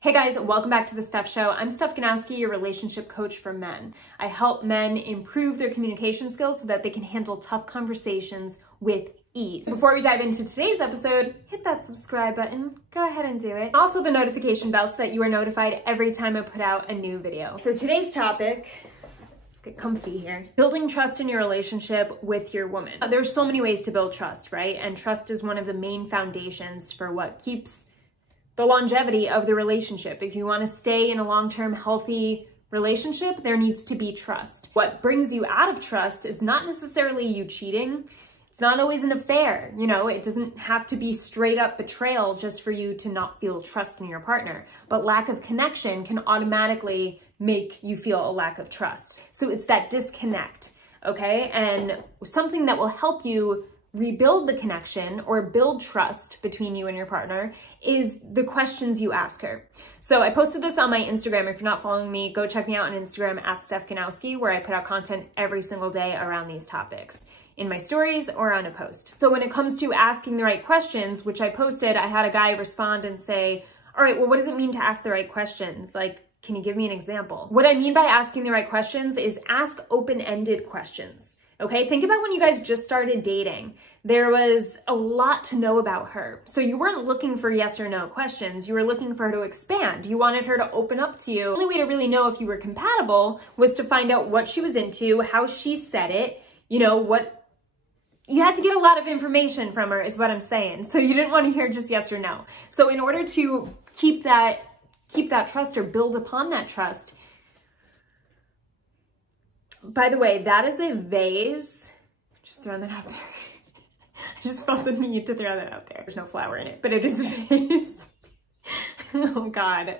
Hey guys, welcome back to The Steph Show. I'm Steph Ganowski, your relationship coach for men. I help men improve their communication skills so that they can handle tough conversations with ease. Before we dive into today's episode, hit that subscribe button. Go ahead and do it. Also the notification bell so that you are notified every time I put out a new video. So today's topic, let's get comfy here. Building trust in your relationship with your woman. There's so many ways to build trust, right? And trust is one of the main foundations for what keeps the longevity of the relationship. If you want to stay in a long-term healthy relationship, there needs to be trust. What brings you out of trust is not necessarily you cheating. It's not always an affair. You know, it doesn't have to be straight up betrayal just for you to not feel trust in your partner. But lack of connection can automatically make you feel a lack of trust. So it's that disconnect, okay? And something that will help you rebuild the connection or build trust between you and your partner is the questions you ask her. So I posted this on my Instagram. If you're not following me, go check me out on Instagram at Steph Ganowski, where I put out content every single day around these topics in my stories or on a post. So when it comes to asking the right questions, which I posted, I had a guy respond and say, all right, well, what does it mean to ask the right questions? Like, can you give me an example? What I mean by asking the right questions is ask open-ended questions. Okay, think about when you guys just started dating. There was a lot to know about her. So you weren't looking for yes or no questions. You were looking for her to expand. You wanted her to open up to you. The only way to really know if you were compatible was to find out what she was into, how she said it, you know, what you had to get a lot of information from her is what I'm saying. So you didn't want to hear just yes or no. So in order to keep that trust or build upon that trust, by the way, that is a vase. Just throwing that out there. I just felt the need to throw that out there. There's no flower in it, but it is a vase. Oh God,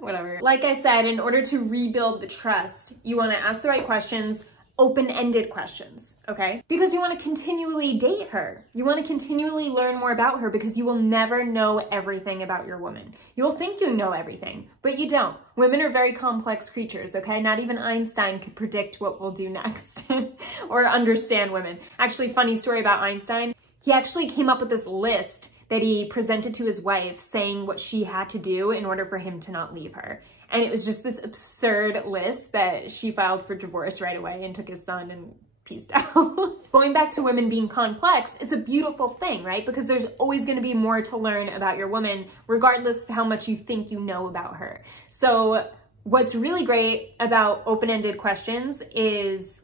whatever. Like I said, in order to rebuild the trust, you want to ask the right questions, open-ended questions, okay? Because you want to continually date her. You want to continually learn more about her because you will never know everything about your woman. You'll think you know everything, but you don't. Women are very complex creatures, okay? Not even Einstein could predict what we'll do next or understand women. Actually, funny story about Einstein. He actually came up with this list that he presented to his wife saying what she had to do in order for him to not leave her. And it was just this absurd list that she filed for divorce right away and took his son and peaced out. Going back to women being complex, it's a beautiful thing, right? Because there's always going to be more to learn about your woman, regardless of how much you think you know about her. So what's really great about open-ended questions is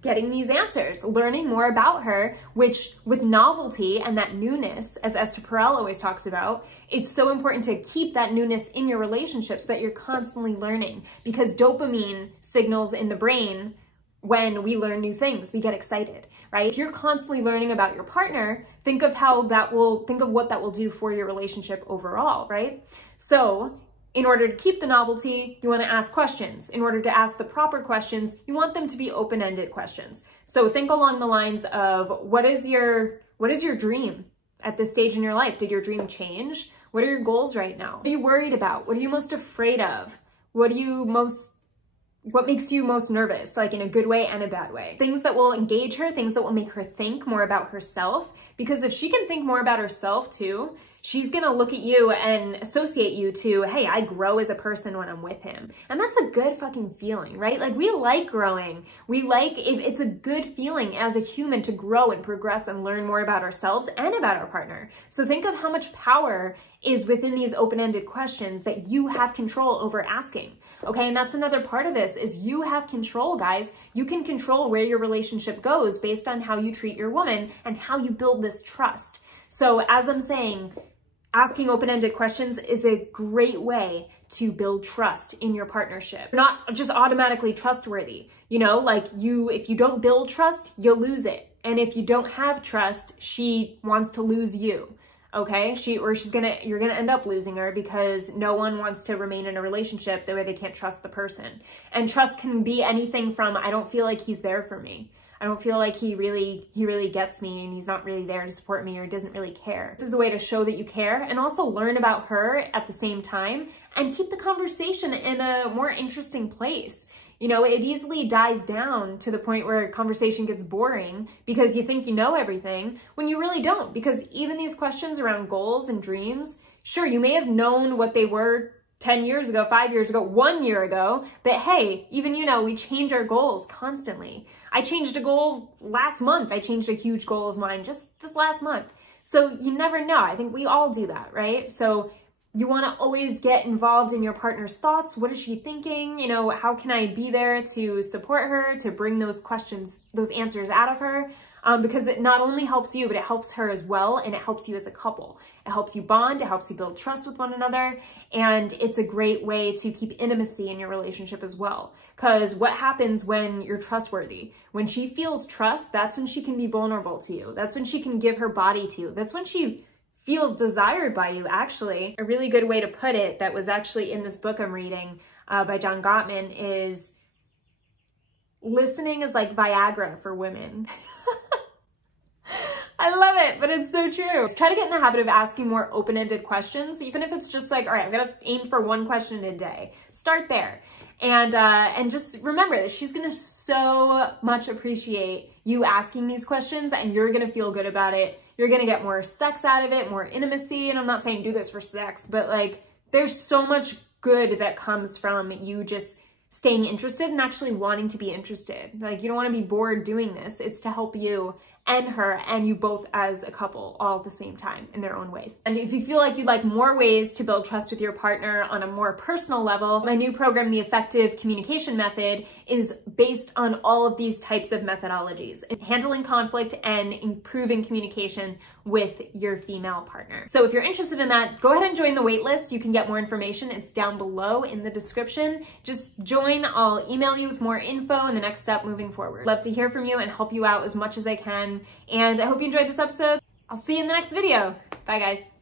getting these answers, learning more about her, which with novelty and that newness, as Esther Perel always talks about, it's so important to keep that newness in your relationship so that you're constantly learning, because dopamine signals in the brain when we learn new things, we get excited, right? If you're constantly learning about your partner, think of what that will do for your relationship overall, right? So in order to keep the novelty, you want to ask questions. In order to ask the proper questions, you want them to be open-ended questions. So think along the lines of, what is your dream at this stage in your life? Did your dream change? What are your goals right now? What are you worried about? What are you most afraid of? What makes you most nervous, like in a good way and a bad way? Things that will engage her, things that will make her think more about herself. Because if she can think more about herself too, she's gonna look at you and associate you to, hey, I grow as a person when I'm with him. And that's a good fucking feeling, right? Like, we like growing. It's a good feeling as a human to grow and progress and learn more about ourselves and about our partner. So think of how much power is within these open-ended questions that you have control over asking, okay? And that's another part of this, is you have control, guys. You can control where your relationship goes based on how you treat your woman and how you build this trust. So as I'm saying, asking open-ended questions is a great way to build trust in your partnership. Not just automatically trustworthy. You know, like if you don't build trust, you'll lose it. And if you don't have trust, she wants to lose you. Okay, you're gonna end up losing her, because no one wants to remain in a relationship the way they can't trust the person. And trust can be anything from, I don't feel like he's there for me. I don't feel like he really gets me, and he's not really there to support me, or doesn't really care. This is a way to show that you care and also learn about her at the same time and keep the conversation in a more interesting place. You know, it easily dies down to the point where conversation gets boring because you think you know everything when you really don't. Because even these questions around goals and dreams, Sure, you may have known what they were 10 years ago, 5 years ago, 1 year ago, but hey, even, you know, we change our goals constantly. I changed a goal last month. I changed a huge goal of mine just this last month. So you never know. I think we all do that, right? So you want to always get involved in your partner's thoughts. What is she thinking? You know, how can I be there to support her, to bring those questions, those answers out of her? Because it not only helps you, but it helps her as well, and it helps you as a couple. It helps you bond, it helps you build trust with one another, and it's a great way to keep intimacy in your relationship as well. Because what happens when you're trustworthy? When she feels trust, that's when she can be vulnerable to you. That's when she can give her body to you. That's when she feels desired by you, actually. A really good way to put it that was actually in this book I'm reading by John Gottman is listening is like Viagra for women. I love it, but it's so true. Try to get in the habit of asking more open-ended questions, even if it's just like, all right, I'm gonna aim for one question a day. Start there. And just remember that she's gonna so much appreciate you asking these questions, and you're gonna feel good about it. You're gonna get more sex out of it, more intimacy. And I'm not saying do this for sex, but like there's so much good that comes from you just staying interested and actually wanting to be interested. Like you don't wanna be bored doing this. It's to help you and her and you both as a couple all at the same time in their own ways. And if you feel like you'd like more ways to build trust with your partner on a more personal level, my new program, The Effective Communication Method, is based on all of these types of methodologies, handling conflict and improving communication with your female partner. So if you're interested in that, go ahead and join the waitlist. You can get more information. It's down below in the description. Just join. I'll email you with more info and the next step moving forward. Love to hear from you and help you out as much as I can. And I hope you enjoyed this episode. I'll see you in the next video. Bye, guys.